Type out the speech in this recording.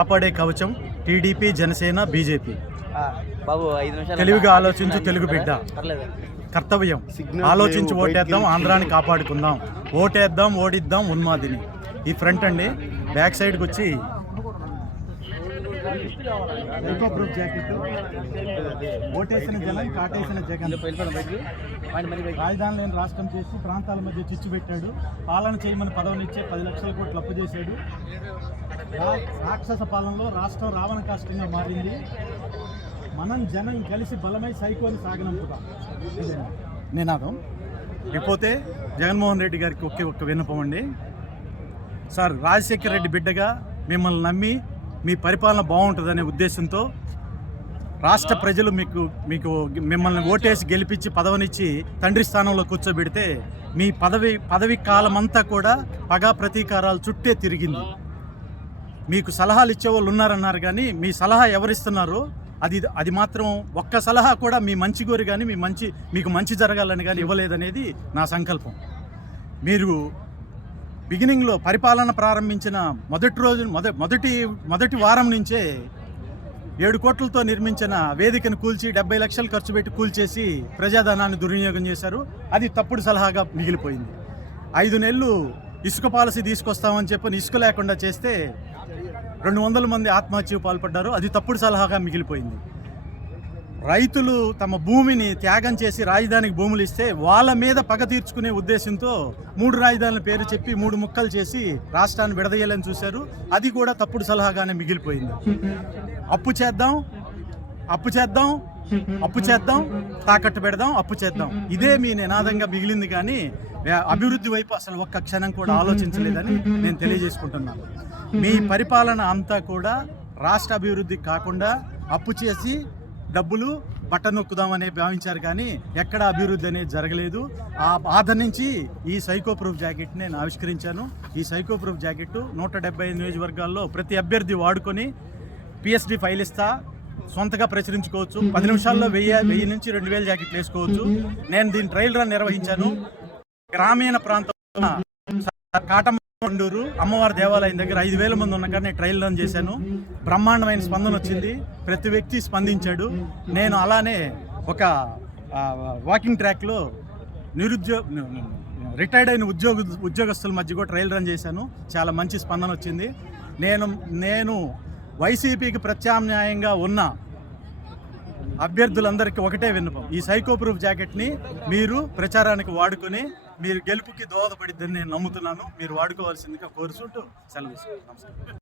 కాపాడే కవచం TDP, Janasena, BJP. బాబు 5 నిమిషాలు తెలివిగా ఆలోచించు తెలుగు బిడ్డ. పర్లేదు. కర్తవ్యం ఆలోచించి ఓటేద్దాం, ఆంధ్రాని కాపాడుకుందాం. ఓటేద్దాం, ఓడిద్దాం ఉన్మాదిని. ఈ ఫ్రంట్ అండి. బ్యాక్ సైడ్కి వచ్చి ప్రూఫ్ జాకెట్, ఓటేసిన జనం కాటేసిన జగన్. రాజధాని లేని రాష్ట్రం చేసి ప్రాంతాల మధ్య చిచ్చు పెట్టాడు. పాలన చేయమని పదవినిచ్చే 10 లక్షల కోట్లు అప్పు చేశాడు. రాక్షస పాలనలో రాష్ట్రం రావణ కాష్టంగా మారింది. మనం జనం కలిసి బలమై సైకోని సాగనంపుతాం నినాదం. ఇకపోతే జగన్మోహన్ రెడ్డి గారికి ఒక్క విన్నపం అండి. సార్, రాజశేఖర రెడ్డి బిడ్డగా మిమ్మల్ని నమ్మి మీ పరిపాలన బాగుంటుందనే ఉద్దేశంతో రాష్ట్ర ప్రజలు మిమ్మల్ని ఓటేసి గెలిపించి పదవినిచ్చి తండ్రి స్థానంలో కూర్చోబెడితే మీ పదవి కాలం అంతా కూడా పగా ప్రతీకారాలు చుట్టే తిరిగింది. మీకు సలహాలు ఇచ్చేవాళ్ళు ఉన్నారన్నారు, కానీ మీ సలహా ఎవరిస్తున్నారో అది మాత్రం ఒక్క సలహా కూడా మీ మంచి కోరి కానీ మీకు మంచి జరగాలని కానీ ఇవ్వలేదనేది నా సంకల్పం. మీరు బిగినింగ్లో పరిపాలన ప్రారంభించిన మొదటి వారం నుంచే 7 కోట్లతో నిర్మించిన వేదికను కూల్చి 70 లక్షలు ఖర్చు పెట్టి కూల్చేసి ప్రజాధనాన్ని దుర్వినియోగం చేశారు. అది తప్పుడు సలహాగా మిగిలిపోయింది. 5 నెలలు ఇసుక పాలసీ తీసుకొస్తామని చెప్పని ఇసుక లేకుండా చేస్తే 200 మంది ఆత్మహత్యకు పాల్పడ్డారు. అది తప్పుడు సలహాగా మిగిలిపోయింది. రైతులు తమ భూమిని త్యాగం చేసి రాజధానికి భూములు ఇస్తే వాళ్ళ మీద పగ తీర్చుకునే ఉద్దేశంతో 3 రాజధానుల పేరు చెప్పి 3 ముక్కలు చేసి రాష్ట్రాన్ని విడదీయాలని చూశారు. అది కూడా తప్పుడు సలహాగానే మిగిలిపోయింది. అప్పు చేద్దాం, తాకట్టు పెడదాం, అప్పు చేద్దాం, ఇదే మీ నినాదంగా మిగిలింది. కానీ అభివృద్ధి వైపు అసలు ఒక్క క్షణం కూడా ఆలోచించలేదని నేను తెలియజేసుకుంటున్నాను. మీ పరిపాలన అంతా కూడా రాష్ట్ర అభివృద్ధి కాకుండా అప్పు చేసి డబ్బులు బట్ట నొక్కుదామని భావించారు, కానీ ఎక్కడ అభివృద్ధి అనేది జరగలేదు. ఆ బాధ నుంచి ఈ సైకో ప్రూఫ్ జాకెట్ నేను ఆవిష్కరించాను. ఈ సైకో ప్రూఫ్ జాకెట్ 175 నియోజకవర్గాల్లో ప్రతి అభ్యర్థి వాడుకొని పిఎస్డి ఫైల్ ఇస్తా సొంతగా ప్రచురించుకోవచ్చు. 10 నిమిషాల్లో 1000 నుంచి 2000 జాకెట్లు వేసుకోవచ్చు. నేను దీని ట్రయల్ రన్ నిర్వహించాను. గ్రామీణ ప్రాంతంలో కాటమండూరు అమ్మవారి దేవాలయం దగ్గర 5000 మంది ఉన్న కానీ ట్రయల్ రన్ చేశాను. బ్రహ్మాండమైన స్పందన వచ్చింది. ప్రతి వ్యక్తి స్పందించాడు. నేను అలానే ఒక వాకింగ్ ట్రాక్లో రిటైర్డ్ అయిన ఉద్యోగస్తుల మధ్య కూడా ట్రయల్ రన్ చేశాను. చాలా మంచి స్పందన వచ్చింది. నేను వైసీపీకి ప్రత్యామ్నాయంగా ఉన్న అభ్యర్థులందరికీ ఒకటే విన్నపం, ఈ సైకో ప్రూఫ్ జాకెట్ని మీరు ప్రచారానికి వాడుకొని మీరు గెలుపుకి దోహదపడిద్దని నేను నమ్ముతున్నాను. మీరు వాడుకోవాల్సిందిగా కోరుకుంటూ సెలవు. నమస్కారం.